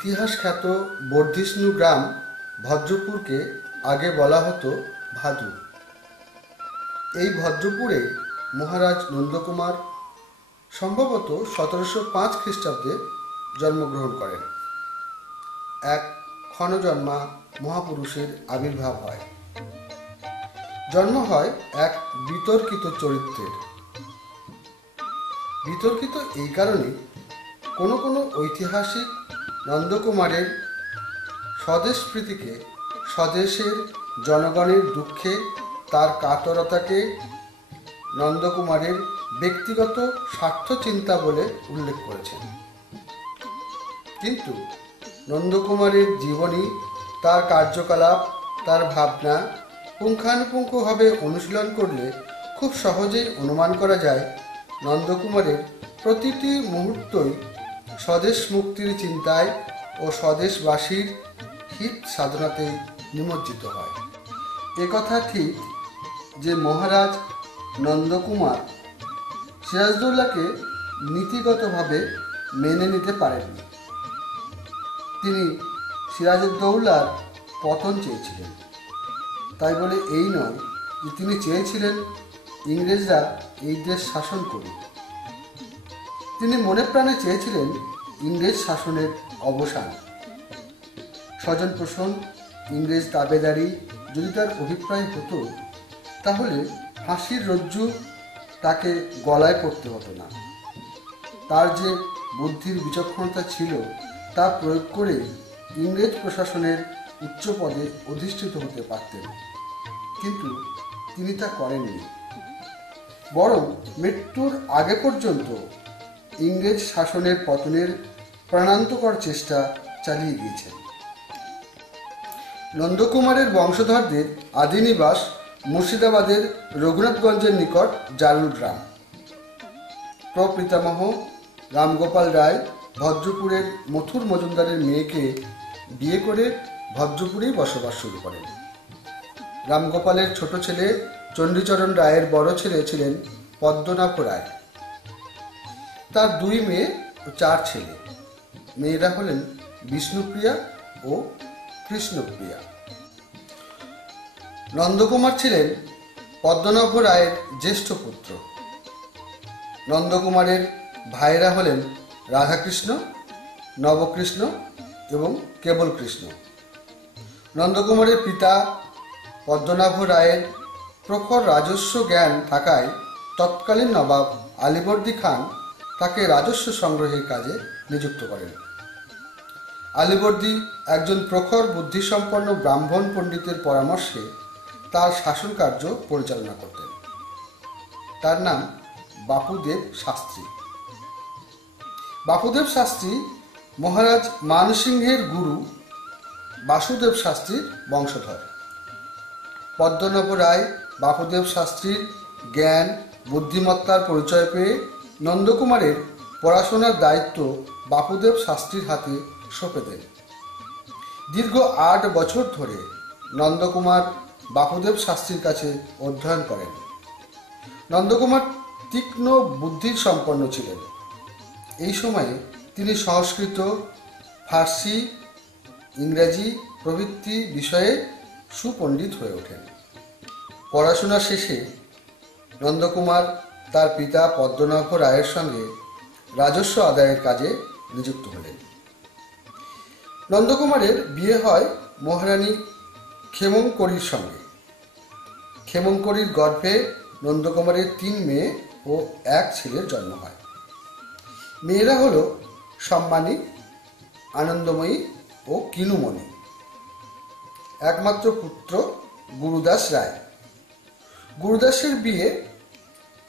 ইতিহাস খ্যাত বর্ধিষ্ণু গ্রাম ভদ্রপুরকে আগে বলা হতো ভাদু। এই ভদ্রপুরে মহারাজ নন্দকুমার সম্ভবত 1705 খ্রিস্টাব্দে জন্মগ্রহণ করেন। এক ক্ষণজন্মা মহাপুরুষের আবির্ভাব হয়। জন্ম হয় এক বিতর্কিত চরিত্রের। বিতর্কিত এই কারণে কোনো কোনো ঐতিহাসিক নন্দকুমারের স্বদেশ প্রীতিকে, স্বদেশের জনগণের দুঃখে তার কাতরতাকে নন্দকুমারের ব্যক্তিগত স্বার্থ চিন্তা বলে উল্লেখ করেছেন। কিন্তু নন্দকুমারের জীবনী, তার কার্যকলাপ, তার ভাবনা পুঙ্খানুপুঙ্খভাবে অনুশীলন করলে খুব সহজেই অনুমান করা যায় নন্দকুমারের প্রতিটি মুহূর্তই স্বদেশ মুক্তির চিন্তায় ও স্বদেশবাসীর হিত সাধনাতে নিমজ্জিত হয়। একথা ঠিক যে মহারাজ নন্দকুমার সিরাজদৌল্লাকে নীতিগতভাবে মেনে নিতে পারেননি। তিনি সিরাজউদ্দৌলার পতন চেয়েছিলেন। তাই বলে এই নয় যে তিনি চেয়েছিলেন ইংরেজরা এই দেশ শাসন করুক। তিনি মনে প্রাণে চেয়েছিলেন ইংরেজ শাসনের অবসান। স্বজন পোষণ, ইংরেজ তাবেদারি যদি তার অভিপ্রায় হতো, তাহলে ফাঁসির রজ্জু তাকে গলায় পড়তে হতো না। তার যে বুদ্ধির বিচক্ষণতা ছিল তা প্রয়োগ করে ইংরেজ প্রশাসনের উচ্চ পদে অধিষ্ঠিত হতে পারতেন, কিন্তু তিনি তা করেননি। বরং মৃত্যুর আগে পর্যন্ত ইংরেজ শাসনের পতনের প্রাণান্তকর চেষ্টা চালিয়ে গিয়েছেন। নন্দকুমারের বংশধরদের আদি নিবাস মুর্শিদাবাদের রঘুনাথগঞ্জের নিকট জারুল গ্রাম। প্রপিতামহ রামগোপাল রায় ভদ্রপুরের মথুর মজুমদারের মেয়েকে বিয়ে করে ভদ্রপুরেই বসবাস শুরু করেন। রামগোপালের ছোট ছেলে চণ্ডীচরণ রায়ের বড় ছেলে ছিলেন পদ্মনাভ রায়। তার 2 মেয়ে ও 4 ছেলে। মেয়েরা হলেন বিষ্ণুপ্রিয়া ও কৃষ্ণপ্রিয়া। নন্দকুমার ছিলেন পদ্মনাভ রায়ের জ্যেষ্ঠ পুত্র। নন্দকুমারের ভাইয়েরা হলেন রাধাকৃষ্ণ, নবকৃষ্ণ এবং কেবলকৃষ্ণ। নন্দকুমারের পিতা পদ্মনাভ রায়ের প্রখর রাজস্ব জ্ঞান থাকায় তৎকালীন নবাব আলীবর্দী খান তাকে রাজস্ব সংগ্রহের কাজে নিযুক্ত করেন। আলীবর্দী একজন প্রখর বুদ্ধিসম্পন্ন ব্রাহ্মণ পণ্ডিতের পরামর্শে তার শাসন কার্য পরিচালনা করতেন। তার নাম বাপুদেব শাস্ত্রী। বাপুদেব শাস্ত্রী মহারাজ মানসিংহের গুরু বাসুদেব শাস্ত্রীর বংশধর। পদ্মনাভ রায় বাপুদেব শাস্ত্রীর জ্ঞান বুদ্ধিমত্তার পরিচয় পেয়ে নন্দকুমারের পড়াশোনার দায়িত্ব বাপুদেব শাস্ত্রীর হাতে সঁপে দেন। দীর্ঘ 8 বছর ধরে নন্দকুমার বাপুদেব শাস্ত্রীর কাছে অধ্যয়ন করেন। নন্দকুমার তীক্ষ্ণ বুদ্ধির সম্পন্ন ছিলেন। এই সময়ে তিনি সংস্কৃত, ফার্সি, ইংরাজি প্রভৃতি বিষয়ে সুপণ্ডিত হয়ে ওঠেন। পড়াশোনা শেষে নন্দকুমার তার পিতা পদ্মনাভ রায়ের সঙ্গে রাজস্ব আদায়ের কাজে নিযুক্ত হলেন। নন্দকুমারের বিয়ে হয় মহারানী ক্ষেমংকরীর সঙ্গে। ক্ষেমংকরীর গর্ভে নন্দকুমারের 3 মেয়ে ও 1 ছেলের জন্ম হয়। মেয়েরা হল সম্মানী, আনন্দময়ী ও কিনুমণি। একমাত্র পুত্র গুরুদাস রায়। গুরুদাসের বিয়ে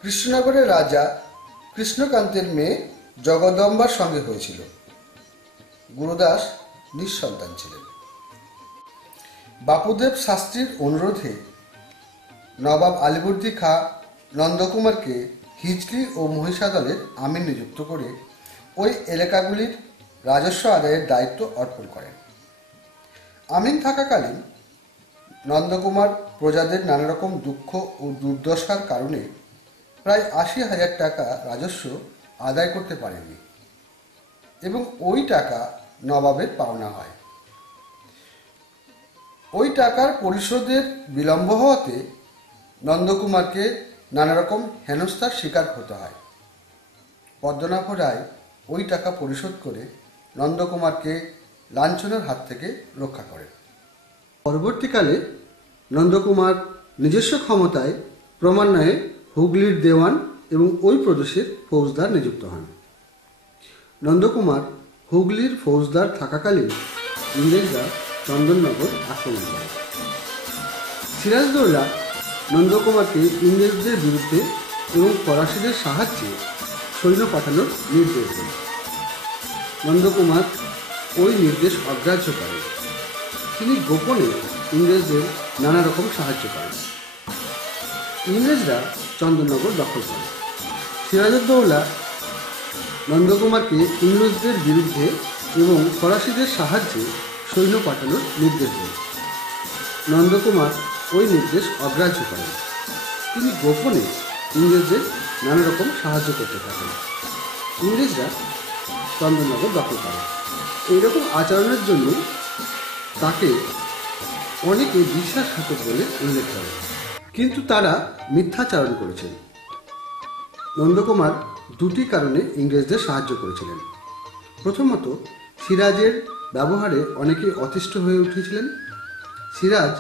কৃষ্ণনগরের রাজা কৃষ্ণকান্তের মেয়ে জগদম্বার সঙ্গে হয়েছিল। গুরুদাস নিঃসন্তান ছিলেন। বাপুদেব শাস্ত্রীর অনুরোধে নবাব আলীবর্দী খাঁ নন্দকুমারকে হিজলি ও মহিষাদলের আমির নিযুক্ত করে ওই এলাকাগুলির রাজস্ব আদায়ের দায়িত্ব অর্পণ করেন। আমিন থাকাকালীন নন্দকুমার প্রজাদের নানারকম দুঃখ ও দুর্দশার কারণে প্রায় 80,000 টাকা রাজস্ব আদায় করতে পারেননি এবং ওই টাকা নবাবের পাওনা হয়। ওই টাকার পরিশোধের বিলম্ব হওয়াতে নন্দকুমারকে নানা রকম হেনস্থার শিকার হতে হয়। পদ্মনাভ রায় ওই টাকা পরিশোধ করে নন্দকুমারকে লাঞ্ছনার হাত থেকে রক্ষা করেন। পরবর্তীকালে নন্দকুমার নিজস্ব ক্ষমতায় ক্রমান্বয়ে হুগলির দেওয়ান এবং ওই প্রদেশের ফৌজদার নিযুক্ত হন। নন্দকুমার হুগলির ফৌজদার থাকাকালীন ইংরেজরা চন্দননগর আক্রমণ করে। সিরাজদৌল্লা নন্দকুমারকে ইংরেজদের বিরুদ্ধে এবং ফরাসিদের সাহায্যে সৈন্য পাঠানোর নির্দেশ দেন। নন্দকুমার ওই নির্দেশ অগ্রাহ্য করেন। তিনি গোপনে ইংরেজদের নানা রকম সাহায্য করেন। ইংরেজরা চন্দননগর দখল করে। সিরাজউদ্দৌলা নন্দকুমারকে ইংরেজদের বিরুদ্ধে এবং ফরাসিদের সাহায্যে সৈন্য পাঠানোর নির্দেশ দেন। নন্দকুমার ওই নির্দেশ অগ্রাহ্য করেন। তিনি গোপনে ইংরেজদের নানা রকম সাহায্য করতে থাকেন। ইংরেজরা চন্দননগর দখল করে। এইরকম আচরণের জন্য তাকে অনেকে বিশ্বাসঘাতক বলে উল্লেখ করে, কিন্তু তারা মিথ্যাচারণ করেছেন। নন্দকুমার দুটি কারণে ইংরেজদের সাহায্য করেছিলেন। প্রথমত, সিরাজের ব্যবহারে অনেকে অতিষ্ঠ হয়ে উঠেছিলেন। সিরাজ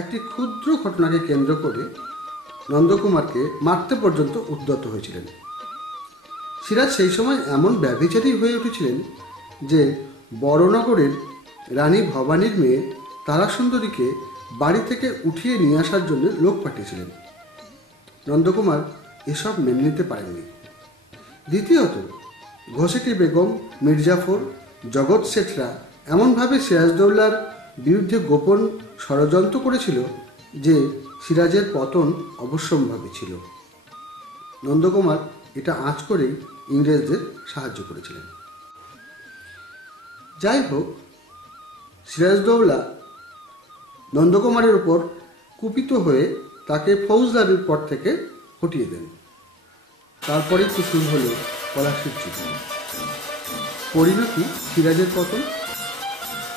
একটি ক্ষুদ্র ঘটনাকে কেন্দ্র করে নন্দকুমারকে মারতে পর্যন্ত উদ্যত হয়েছিলেন। সিরাজ সেই সময় এমন ব্যভিচারী হয়ে উঠেছিলেন যে বড়নগরের রানী ভবানীর মেয়ে তারাসুন্দরীকে বাড়ি থেকে উঠিয়ে নিয়ে আসার জন্য লোক পাঠিয়েছিলেন। নন্দকুমার এসব মেনে নিতে পারেননি। দ্বিতীয়ত, ঘসেটি বেগম, মির্জাফর, জগৎ শেঠরা এমনভাবে সিরাজদৌল্লার বিরুদ্ধে গোপন ষড়যন্ত্র করেছিল যে সিরাজের পতন অবশ্যম্ভাবী ছিল। নন্দকুমার এটা আঁচ করেই ইংরেজদের সাহায্য করেছিলেন। যাই হোক, সিরাজদৌল্লা নন্দকুমারের উপর কুপিত হয়ে তাকে ফৌজদারির পর থেকে হটিয়ে দেন। তারপরেই তো শুরু হলো পলাশির যুদ্ধ। পরিণতি সিরাজের পতন,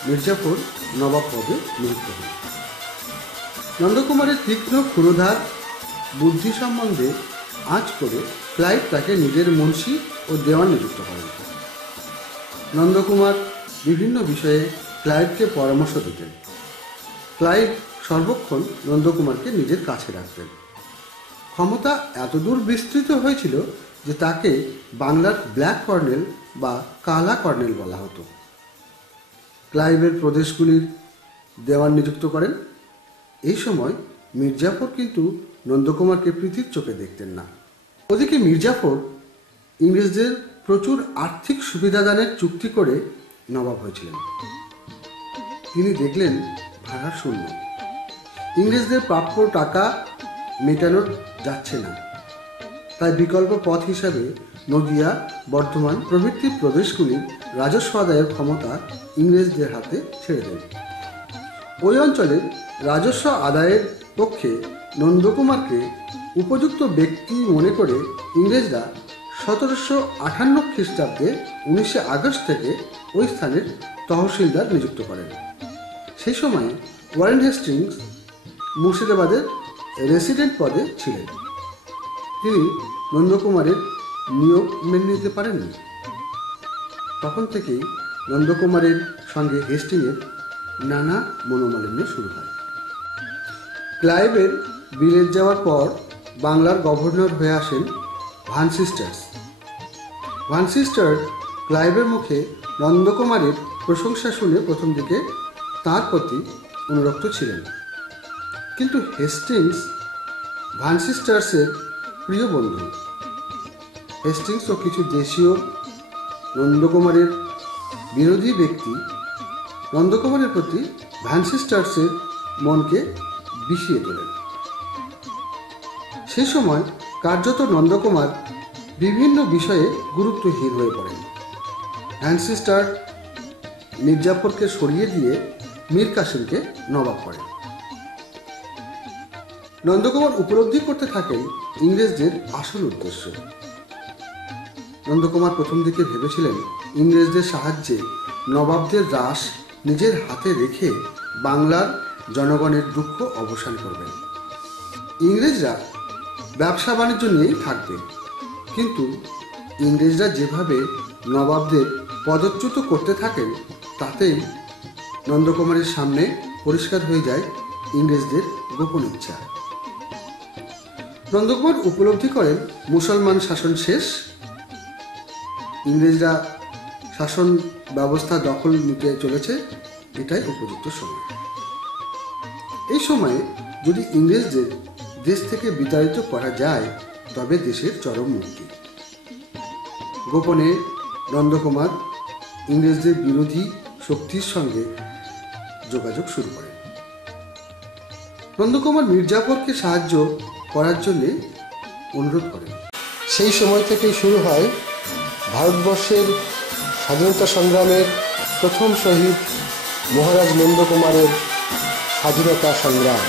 মির্জাফর নবাব পদে নিযুক্ত হন। নন্দকুমারের তীক্ষ্ণ ক্ষুরধার বুদ্ধি সম্বন্ধে আঁচ করে ক্লাইভ তাকে নিজের মুন্সি ও দেওয়ান নিযুক্ত করেন। নন্দকুমার বিভিন্ন বিষয়ে ক্লাইভকে পরামর্শ দিতেন। ক্লাইভ সর্বক্ষণ নন্দকুমারকে নিজের কাছে রাখতেন। ক্ষমতা এতদূর বিস্তৃত হয়েছিল যে তাকে বাংলার ব্ল্যাক কর্নেল বা কালা কর্নেল বলা হতো। ক্লাইভের প্রদেশগুলির দেওয়ান নিযুক্ত করেন। এই সময় মির্জাফর কিন্তু নন্দকুমারকে প্রীতির চোখে দেখতেন না। ওদিকে মির্জাফর ইংরেজদের প্রচুর আর্থিক সুবিধাদানের চুক্তি করে নবাব হয়েছিলেন। তিনি দেখলেন ভাড়া শূন্য, ইংরেজদের প্রাপ্য টাকা মেটানো যাচ্ছে না। তাই বিকল্প পথ হিসাবে নদিয়া, বর্ধমান প্রভৃতি প্রদেশগুলির রাজস্ব আদায়ের ক্ষমতা ইংরেজদের হাতে ছেড়ে দেন। ওই অঞ্চলের রাজস্ব আদায়ের পক্ষে নন্দকুমারকে উপযুক্ত ব্যক্তি মনে করে ইংরেজরা 1758 খ্রিস্টাব্দে 19 আগস্ট থেকে ওই স্থানের তহসিলদার নিযুক্ত করেন। সেই সময় ওয়ারেন হেস্টিংস মুর্শিদাবাদের রেসিডেন্ট পদে ছিলেন। তিনি নন্দকুমারের নিয়োগ মেনে নিতে পারেননি। তখন থেকেই নন্দকুমারের সঙ্গে হেস্টিংয়ের নানা মনোমালিন্য শুরু হয়। ক্লাইভের বিলেত যাওয়ার পর বাংলার গভর্নর হয়ে আসেন ভানসিস্টার্স। ভানসিস্টার ক্লাইভের মুখে নন্দকুমারের প্রশংসা শুনে প্রথম দিকে তাঁর প্রতি অনুরক্ত ছিলেন, কিন্তু হেস্টিংস ভানসিস্টার্সের প্রিয় বন্ধু। হেস্টিংস ও কিছু দেশীয় নন্দকুমারের বিরোধী ব্যক্তি নন্দকুমারের প্রতি ভানসিস্টার্সের মনকে বিষিয়ে তোলেন। সেই সময় কার্যত নন্দকুমার বিভিন্ন বিষয়ে গুরুত্বহীন হয়ে পড়েন। ভানসিস্টার মির্জাফরকে সরিয়ে দিয়ে মীর কাসিমকে নবাব করেন। নন্দকুমার উপলব্ধি করতে থাকেন ইংরেজদের আসল উদ্দেশ্য। নন্দকুমার প্রথম দিকে ভেবেছিলেন ইংরেজদের সাহায্যে নবাবদের রাশ নিজের হাতে রেখে বাংলার জনগণের দুঃখ অবসান করবেন। ইংরেজরা ব্যবসা বাণিজ্য নিয়েই থাকবে, কিন্তু ইংরেজরা যেভাবে নবাবদের পদচ্যুত করতে থাকেন তাতেই নন্দকুমারের সামনে পরিষ্কার হয়ে যায় ইংরেজদের গোপন ইচ্ছা। নন্দকুমার উপলব্ধি করেন মুসলমান শাসন শেষ, ইংরেজরা শাসন ব্যবস্থা দখল নিতে চলেছে, এটাই উপযুক্ত সময়। এই সময়ে যদি ইংরেজদের দেশ থেকে বিতাড়িত করা যায় তবে দেশের চরম মুক্তি। গোপনে নন্দকুমার ইংরেজদের বিরোধী শক্তির সঙ্গে যোগাযোগ শুরু করেন। নন্দকুমার মির্জাফরকে সাহায্য করার জন্য অনুরোধ করেন। সেই সময় থেকেই শুরু হয় ভারতবর্ষের স্বাধীনতা সংগ্রামের প্রথম শহীদ মহারাজ নন্দকুমারের স্বাধীনতা সংগ্রাম।